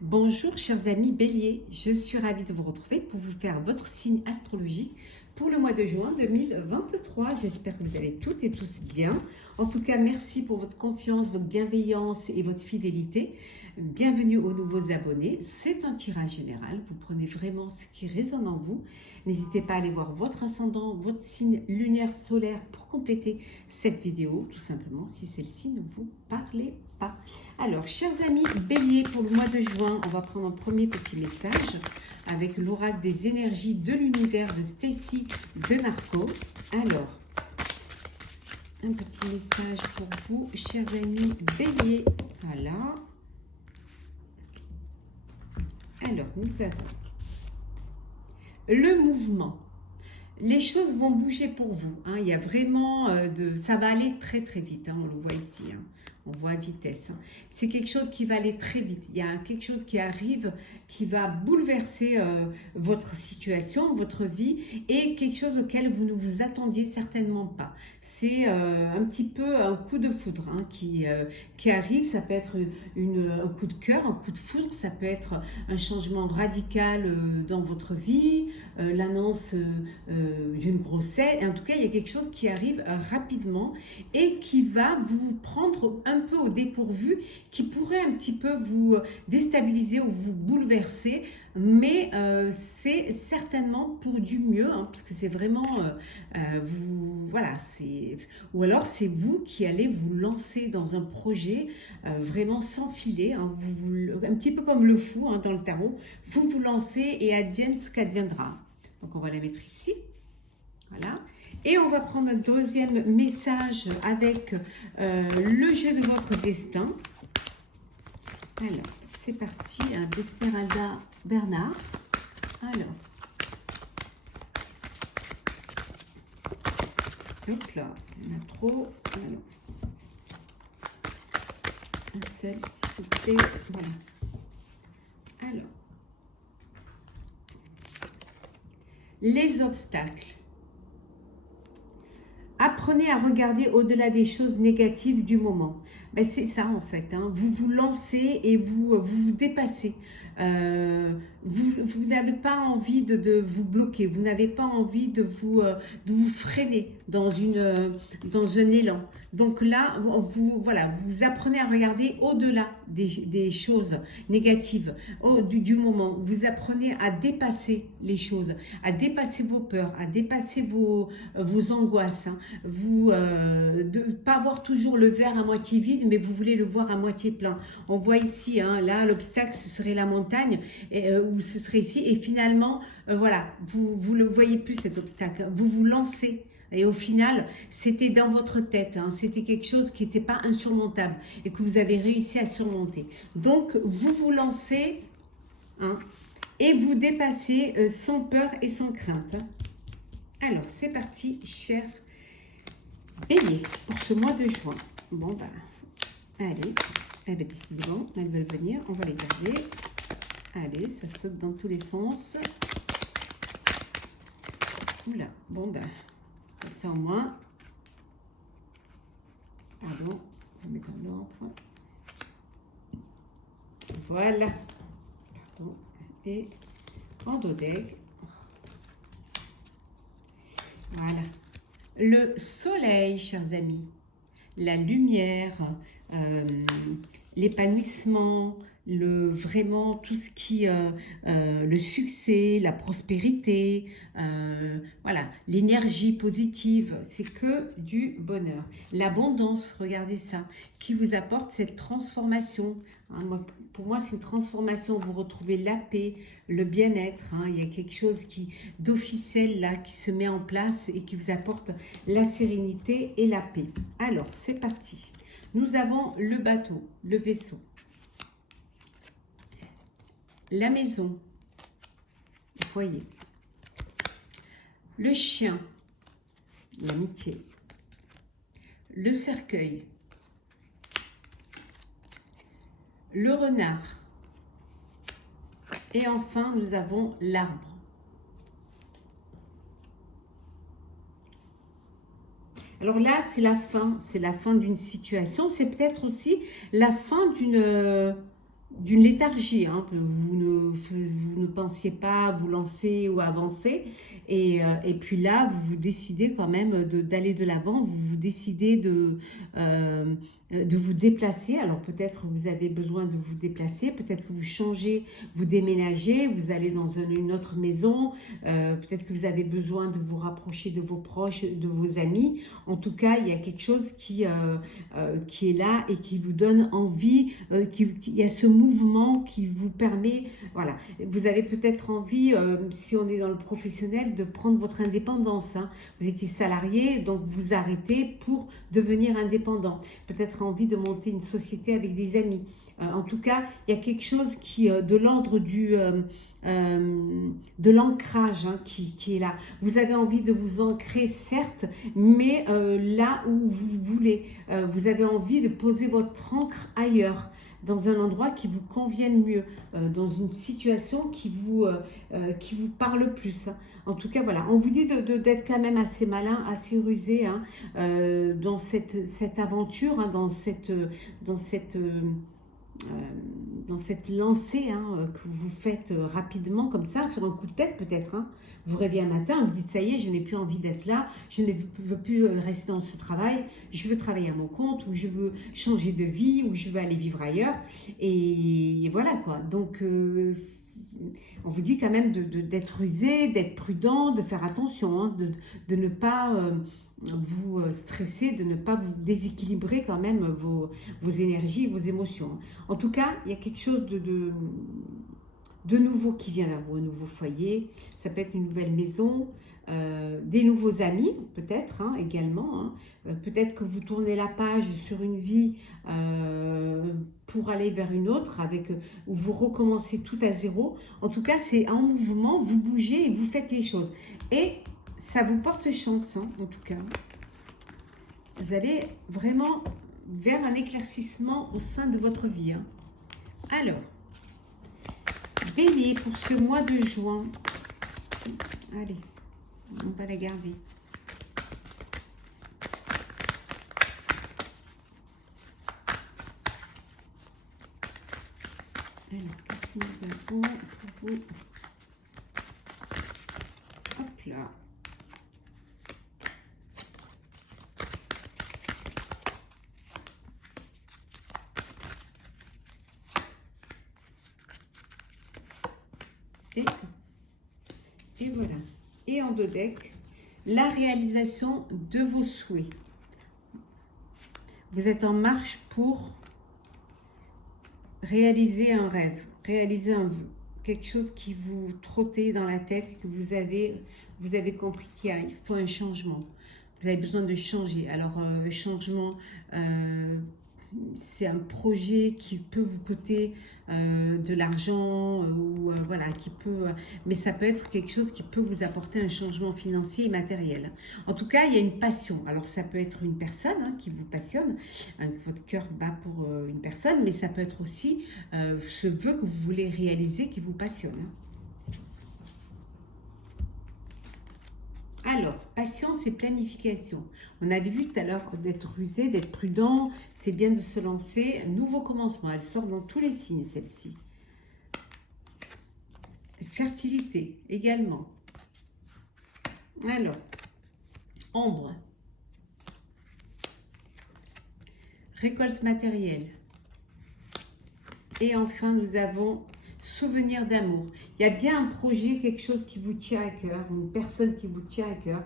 Bonjour chers amis Bélier, je suis ravie de vous retrouver pour vous faire votre signe astrologique pour le mois de juin 2023. J'espère que vous allez toutes et tous bien. En tout cas, merci pour votre confiance, votre bienveillance et votre fidélité. Bienvenue aux nouveaux abonnés. C'est un tirage général. Vous prenez vraiment ce qui résonne en vous. N'hésitez pas à aller voir votre ascendant, votre signe lunaire solaire pour compléter cette vidéo, tout simplement, si celle-ci ne vous parlait pas. Alors, chers amis Bélier, pour le mois de juin, on va prendre un premier petit message avec l'oracle des énergies de l'univers de Stacy de Marco. Alors, un petit message pour vous, chers amis Bélier. Voilà. Alors, nous avons le mouvement. Les choses vont bouger pour vous. Hein. Il y a vraiment ça va aller très très vite. Hein. On le voit ici. Hein. On voit à vitesse. Hein. C'est quelque chose qui va aller très vite. Il y a quelque chose qui arrive qui va bouleverser votre situation, votre vie et quelque chose auquel vous ne vous attendiez certainement pas. C'est un petit peu un coup de foudre hein, qui arrive. Ça peut être un coup de cœur, un coup de foudre. Ça peut être un changement radical dans votre vie, l'annonce d'une grossesse. En tout cas, il y a quelque chose qui arrive rapidement et qui va vous prendre un peu au dépourvu, qui pourrait un petit peu vous déstabiliser ou vous bouleverser, mais c'est certainement pour du mieux, hein, parce que c'est vraiment, vous, voilà, ou alors c'est vous qui allez vous lancer dans un projet vraiment sans filet, hein, un petit peu comme le fou hein, dans le tarot, vous vous lancez et advienne ce qu'adviendra. Donc on va la mettre ici. Voilà. Et on va prendre un deuxième message avec le jeu de votre destin. Alors, c'est parti. D'Esmeralda Bernard. Alors. Hop là, il y en a trop. Alors. Un seul, s'il vous plaît. Voilà. Alors. Les obstacles. Apprenez à regarder au-delà des choses négatives du moment. Ben, c'est ça en fait. Hein. Vous vous lancez et vous dépassez. Vous n'avez pas envie de vous bloquer. Vous n'avez pas envie de vous freiner dans un élan. Donc là, vous apprenez à regarder au-delà des choses négatives du moment. Vous apprenez à dépasser les choses, à dépasser vos peurs, à dépasser vos angoisses. Hein. De ne pas avoir toujours le verre à moitié vide, mais vous voulez le voir à moitié plein. On voit ici, hein, là, l'obstacle, ce serait la montagne, ou ce serait ici, et finalement, voilà, vous ne le voyez plus cet obstacle. Vous vous lancez. Et au final, c'était dans votre tête, hein, c'était quelque chose qui n'était pas insurmontable et que vous avez réussi à surmonter. Donc, vous vous lancez hein, et vous dépassez sans peur et sans crainte. Hein. Alors, c'est parti, chers Bélier, pour ce mois de juin. Bon, ben, allez, eh ben, décidément, elles veulent venir, on va les garder. Allez, ça saute dans tous les sens. Oula, bon, ben, comme ça au moins. Pardon, on va mettre dans l'autre. Voilà. Pardon. Et en dodec. Voilà. Le soleil, chers amis, la lumière, l'épanouissement, vraiment tout ce qui, le succès, la prospérité, voilà, l'énergie positive, c'est que du bonheur. L'abondance, regardez ça, qui vous apporte cette transformation. Hein, pour moi, c'est une transformation. Vous retrouvez la paix, le bien-être. Hein, il y a quelque chose d'officiel là qui se met en place et qui vous apporte la sérénité et la paix. Alors, c'est parti. Nous avons le bateau, le vaisseau, la maison, le foyer, le chien, l'amitié, le cercueil, le renard et enfin nous avons l'arbre. Alors là, c'est la fin d'une situation, c'est peut-être aussi la fin d'une léthargie, hein, que vous ne pensiez pas vous lancer ou avancer, et puis là, vous décidez quand même d'aller de l'avant, vous décidez de vous déplacer. Alors peut-être vous avez besoin de vous déplacer, peut-être que vous changez, vous déménagez, vous allez dans une autre maison, peut-être que vous avez besoin de vous rapprocher de vos proches, de vos amis. En tout cas, il y a quelque chose qui est là et qui vous donne envie, il y a ce mouvement qui vous permet, voilà, vous avez peut-être envie, si on est dans le professionnel, de prendre votre indépendance, hein. Vous étiez salarié, donc vous arrêtez pour devenir indépendant. Peut-être envie de monter une société avec des amis. En tout cas, il y a quelque chose qui, de l'ordre de l'ancrage, hein, qui est là. Vous avez envie de vous ancrer, certes, mais là où vous voulez. Vous avez envie de poser votre ancre ailleurs, dans un endroit qui vous convienne mieux, dans une situation qui vous parle plus, hein. En tout cas, voilà, on vous dit d'être quand même assez malin, assez rusé, hein, dans cette aventure, hein, dans cette, euh, dans cette lancée, hein, que vous faites rapidement comme ça, sur un coup de tête peut-être, hein. Vous rêvez un matin, vous dites ça y est, je n'ai plus envie d'être là, je ne veux plus rester dans ce travail, je veux travailler à mon compte, ou je veux changer de vie, ou je veux aller vivre ailleurs. Et voilà quoi. Donc on vous dit quand même d'être rusé, d'être prudent, de faire attention, hein, de ne pas vous stresser, de ne pas vous déséquilibrer quand même vos énergies, vos émotions. En tout cas, il y a quelque chose de nouveau qui vient vers vous, un nouveau foyer, ça peut être une nouvelle maison, des nouveaux amis peut-être, hein, également, hein. Peut-être que vous tournez la page sur une vie pour aller vers une autre, où vous recommencez tout à zéro. En tout cas, c'est en mouvement, vous bougez et vous faites les choses. Et ça vous porte chance, hein, en tout cas. Vous allez vraiment vers un éclaircissement au sein de votre vie, hein. Alors, Bélier, pour ce mois de juin, allez, on va la garder. Alors, qu'est-ce que nous avons pour vous? Hop là. Et voilà. Et en dos deck, la réalisation de vos souhaits. Vous êtes en marche pour réaliser un rêve, réaliser un vœu, quelque chose qui vous trottait dans la tête et que vous avez compris qu'il faut un changement. Vous avez besoin de changer. Alors, changement, c'est un projet qui peut vous coûter de l'argent, ou voilà, mais ça peut être quelque chose qui peut vous apporter un changement financier et matériel. En tout cas, il y a une passion. Alors, ça peut être une personne, hein, qui vous passionne, hein, votre cœur bat pour une personne, mais ça peut être aussi ce vœu que vous voulez réaliser qui vous passionne, hein. Alors, patience et planification. On avait vu tout à l'heure d'être rusé, d'être prudent. C'est bien de se lancer. Nouveau commencement. Elle sort dans tous les signes, celle-ci. Fertilité également. Alors, ombre. Récolte matérielle. Et enfin, nous avons souvenir d'amour. Il y a bien un projet, quelque chose qui vous tient à cœur, une personne qui vous tient à cœur,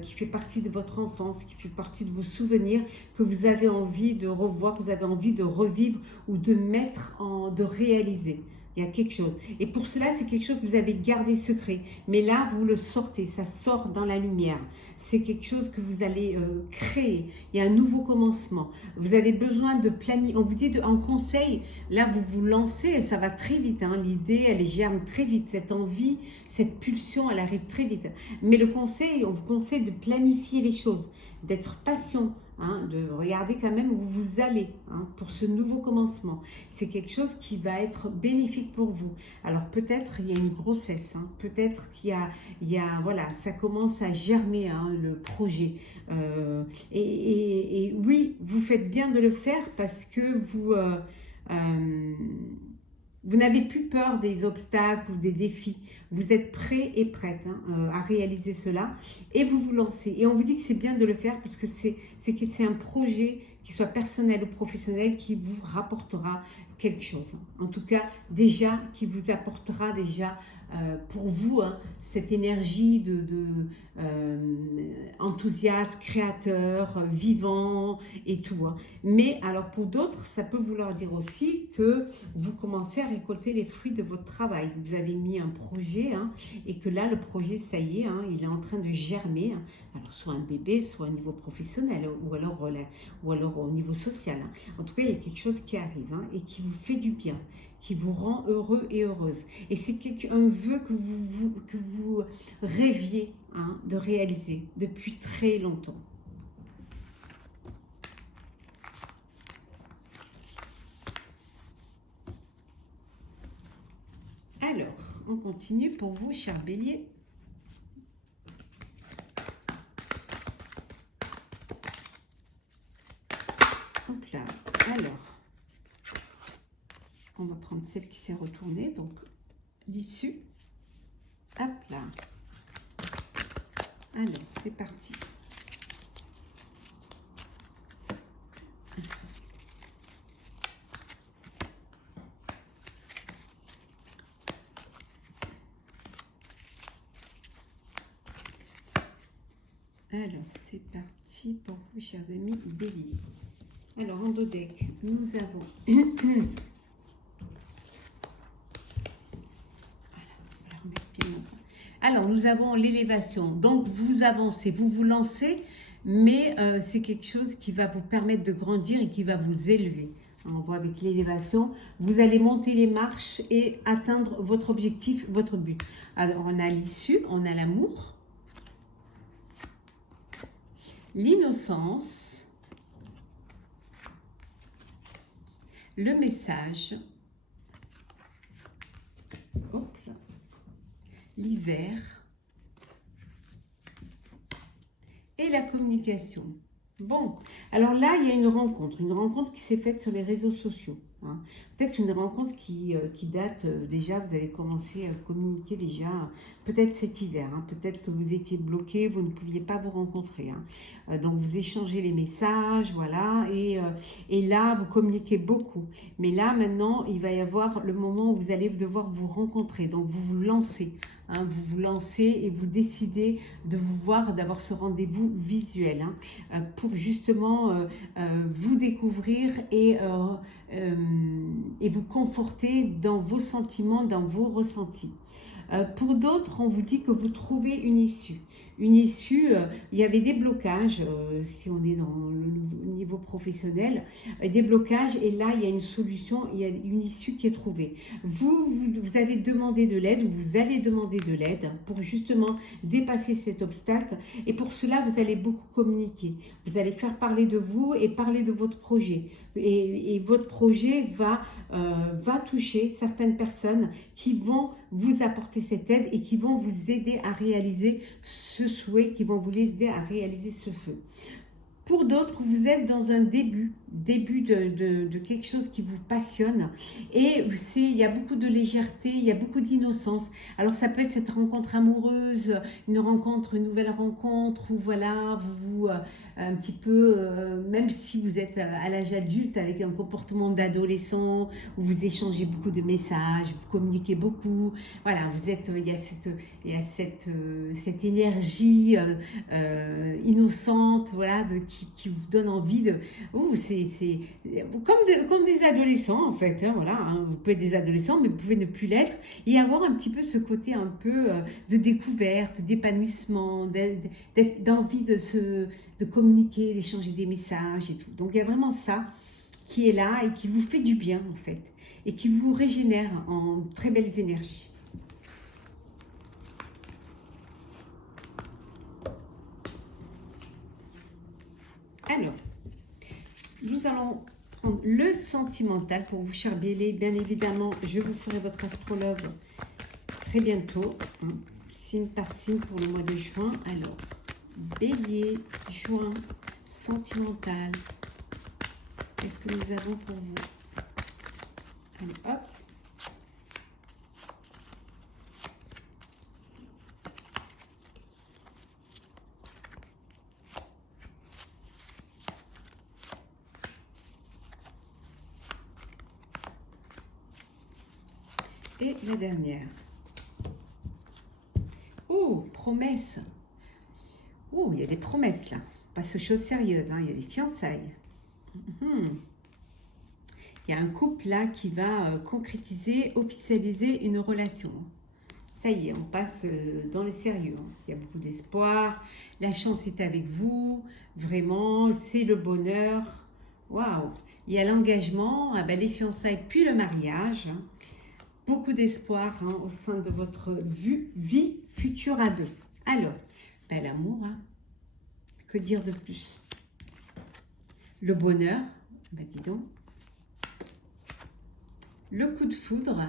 qui fait partie de votre enfance, qui fait partie de vos souvenirs, que vous avez envie de revoir, que vous avez envie de revivre ou de réaliser. Il y a quelque chose. Et pour cela, c'est quelque chose que vous avez gardé secret. Mais là, vous le sortez, ça sort dans la lumière. C'est quelque chose que vous allez créer. Il y a un nouveau commencement. Vous avez besoin de planifier. On vous dit en conseil, là, vous vous lancez et ça va très vite, hein. L'idée, elle germe très vite. Cette envie, cette pulsion, elle arrive très vite. Mais le conseil, on vous conseille de planifier les choses, d'être patient, hein, de regarder quand même où vous allez, hein, pour ce nouveau commencement. C'est quelque chose qui va être bénéfique pour vous. Alors peut-être il y a une grossesse, hein, peut-être qu'il y a, voilà, ça commence à germer, hein, le projet. Et oui, vous faites bien de le faire parce que Vous n'avez plus peur des obstacles ou des défis. Vous êtes prêt et prête à réaliser cela et vous vous lancez. Et on vous dit que c'est bien de le faire parce que c'est un projet, qui soit personnel ou professionnel, qui vous rapportera quelque chose. En tout cas, déjà, qui vous apportera déjà pour vous cette énergie enthousiaste, créateur, vivant et tout. Mais alors pour d'autres, ça peut vouloir dire aussi que vous commencez à récolter les fruits de votre travail. Vous avez mis un projet et que là, le projet, ça y est, il est en train de germer. Alors soit un bébé, soit au niveau professionnel ou alors au niveau social. En tout cas, il y a quelque chose qui arrive et qui vous fait du bien, qui vous rend heureux et heureuse. Et c'est un vœu que vous rêviez de réaliser depuis très longtemps. Alors, on continue pour vous, chers béliers. Hop là. Alors, on va prendre celle qui s'est retournée, donc l'issue. Hop là. Alors, c'est parti. Alors, c'est parti pour vous, chers amis béliers. Alors, en dos deck, nous avons... Alors, nous avons l'élévation. Donc, vous avancez, vous vous lancez, mais c'est quelque chose qui va vous permettre de grandir et qui va vous élever. On voit avec l'élévation, vous allez monter les marches et atteindre votre objectif, votre but. Alors, on a l'issue, on a l'amour, l'innocence, le message, l'hiver et la communication. Bon, alors là, il y a une rencontre qui s'est faite sur les réseaux sociaux. Peut-être une rencontre qui date déjà, vous avez commencé à communiquer déjà, peut-être cet hiver, peut-être que vous étiez bloqué, vous ne pouviez pas vous rencontrer. Donc vous échangez les messages, voilà, et là, vous communiquez beaucoup. Mais là, maintenant, il va y avoir le moment où vous allez devoir vous rencontrer, donc vous vous lancez. Vous vous lancez et vous décidez de vous voir, d'avoir ce rendez-vous visuel pour justement vous découvrir et vous conforter dans vos sentiments, dans vos ressentis. Pour d'autres, on vous dit que vous trouvez une issue. Une issue, il y avait des blocages, si on est dans le niveau professionnel, des blocages, et là, il y a une solution, il y a une issue qui est trouvée. Vous avez demandé de l'aide, ou vous allez demander de l'aide pour justement dépasser cet obstacle, et pour cela, vous allez beaucoup communiquer. Vous allez faire parler de vous et parler de votre projet. Et votre projet va toucher certaines personnes qui vont vous apporter cette aide et qui vont vous aider à réaliser ce souhait, qui vont vous aider à réaliser ce feu. Pour d'autres, vous êtes dans un début de quelque chose qui vous passionne, et il y a beaucoup de légèreté, il y a beaucoup d'innocence. Alors ça peut être cette rencontre amoureuse, une nouvelle rencontre, où voilà, vous un petit peu, même si vous êtes à l'âge adulte avec un comportement d'adolescent, où vous échangez beaucoup de messages, vous communiquez beaucoup, voilà, il y a cette énergie innocente, voilà, qui vous donne envie de... c'est comme des adolescents en fait, voilà, vous pouvez être des adolescents, mais vous pouvez ne plus l'être, et avoir un petit peu ce côté un peu de découverte, d'épanouissement, d'envie de communiquer, d'échanger des messages et tout. Donc il y a vraiment ça qui est là et qui vous fait du bien en fait, et qui vous régénère en très belles énergies. Alors, nous allons prendre le sentimental pour vous, chers béliers. Bien évidemment, je vous ferai votre astrologue très bientôt, signe par signe pour le mois de juin. Alors, bélier, juin, sentimental. Qu'est-ce que nous avons pour vous? Allez, hop. Et la dernière. Oh, promesse. Oh, il y a des promesses là. Pas aux choses sérieuses, hein. Il y a des fiançailles. Il y a un couple là qui va concrétiser, officialiser une relation. Ça y est, on passe dans le sérieux. Il y a beaucoup d'espoir. La chance est avec vous. Vraiment, c'est le bonheur. Waouh! Il y a l'engagement, les fiançailles, puis le mariage. Beaucoup d'espoir au sein de votre vie future à deux. Alors, l'amour, que dire de plus? Le bonheur, dis donc. Le coup de foudre.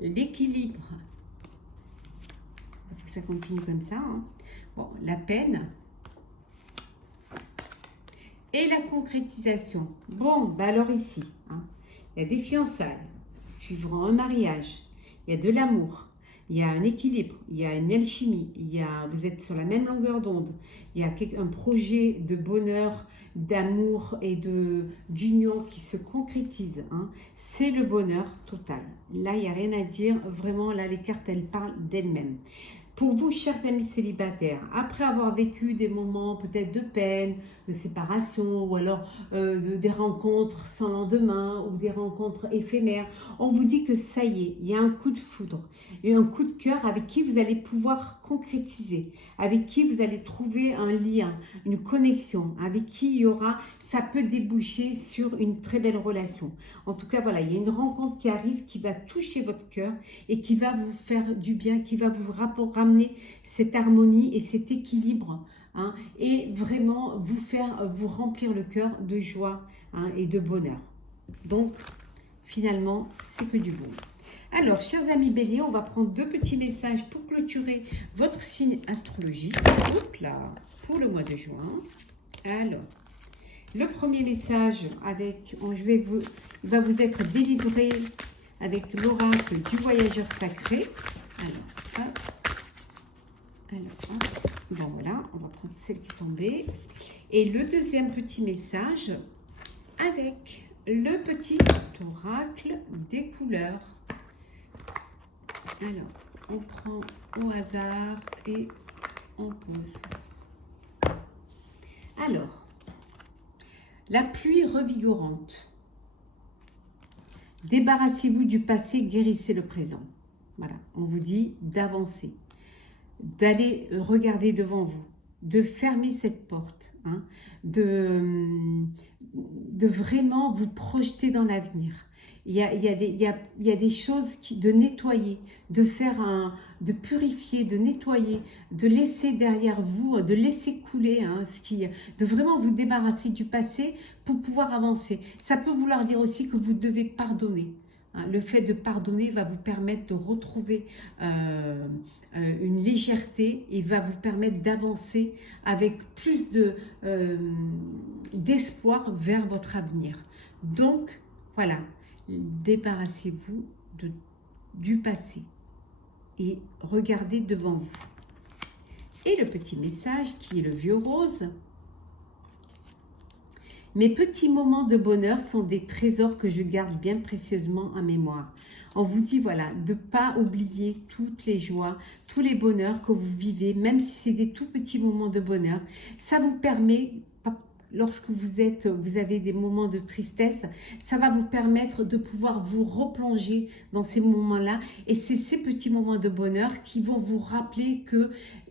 L'équilibre. Il faut que ça continue comme ça. Bon, la peine. Et la concrétisation. Bon, alors ici, il y a des fiançailles, suivront un mariage, il y a de l'amour, il y a un équilibre, il y a une alchimie, vous êtes sur la même longueur d'onde, il y a un projet de bonheur, d'amour et d'union qui se concrétise. C'est le bonheur total. Là, il n'y a rien à dire. Vraiment, là, les cartes, elles parlent d'elles-mêmes. Pour vous, chers amis célibataires, après avoir vécu des moments peut-être de peine, de séparation, ou alors des rencontres sans lendemain, ou des rencontres éphémères, on vous dit que ça y est, il y a un coup de foudre, et un coup de cœur avec qui vous allez pouvoir concrétiser, avec qui vous allez trouver un lien, une connexion, avec qui il y aura, ça peut déboucher sur une très belle relation. En tout cas, voilà, il y a une rencontre qui arrive, qui va toucher votre cœur, et qui va vous faire du bien, qui va vous ramener cette harmonie et cet équilibre, et vraiment vous remplir le cœur de joie et de bonheur. Donc, finalement, c'est que du bon. Alors, chers amis Bélier, on va prendre 2 petits messages pour clôturer votre signe astrologique. Oups là, pour le mois de juin. Alors, le premier message il va vous être délivré avec l'oracle du voyageur sacré. Alors, donc voilà, on va prendre celle qui est tombée. Et le deuxième petit message avec le petit oracle des couleurs. Alors, on prend au hasard et on pose. Alors, la pluie revigorante. Débarrassez-vous du passé, guérissez le présent. Voilà, on vous dit d'avancer, d'aller regarder devant vous, de fermer cette porte, de vraiment vous projeter dans l'avenir. Il y a des choses de nettoyer, de purifier, de nettoyer, de laisser derrière vous, de laisser couler, de vraiment vous débarrasser du passé pour pouvoir avancer. Ça peut vouloir dire aussi que vous devez pardonner. Le fait de pardonner va vous permettre de retrouver une légèreté et va vous permettre d'avancer avec plus d'espoir vers votre avenir. Donc, voilà, débarrassez-vous du passé et regardez devant vous. Et le petit message qui est le vieux rose. Mes petits moments de bonheur sont des trésors que je garde bien précieusement en mémoire. On vous dit, voilà, de ne pas oublier toutes les joies, tous les bonheurs que vous vivez, même si c'est des tout petits moments de bonheur. Ça vous permet, lorsque vous avez des moments de tristesse, ça va vous permettre de pouvoir vous replonger dans ces moments-là. Et c'est ces petits moments de bonheur qui vont vous rappeler que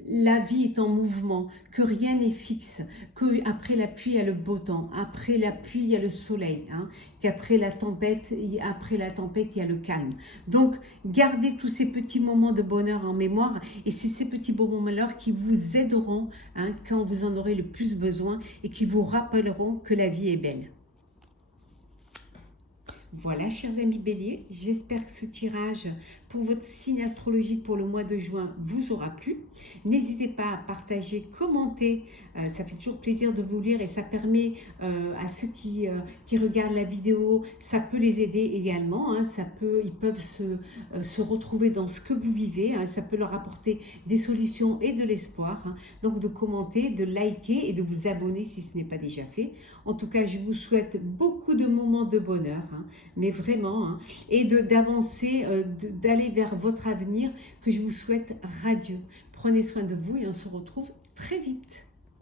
la vie est en mouvement, que rien n'est fixe, qu'après la pluie, il y a le beau temps, après la pluie, il y a le soleil, qu'après la tempête, il y a le calme. Donc, gardez tous ces petits moments de bonheur en mémoire et c'est ces petits moments-là qui vous aideront quand vous en aurez le plus besoin et qui vous rappelleront que la vie est belle. Voilà, chers amis Bélier, j'espère que ce tirage pour votre signe astrologique pour le mois de juin vous aura plu. N'hésitez pas à partager, commenter, ça fait toujours plaisir de vous lire et ça permet à ceux qui regardent la vidéo, ça peut les aider également, ils peuvent se retrouver dans ce que vous vivez, ça peut leur apporter des solutions et de l'espoir. Donc de commenter, de liker et de vous abonner si ce n'est pas déjà fait. En tout cas, je vous souhaite beaucoup de moments de bonheur. mais vraiment, hein, et d'avancer, d'aller vers votre avenir que je vous souhaite radieux. Prenez soin de vous et on se retrouve très vite.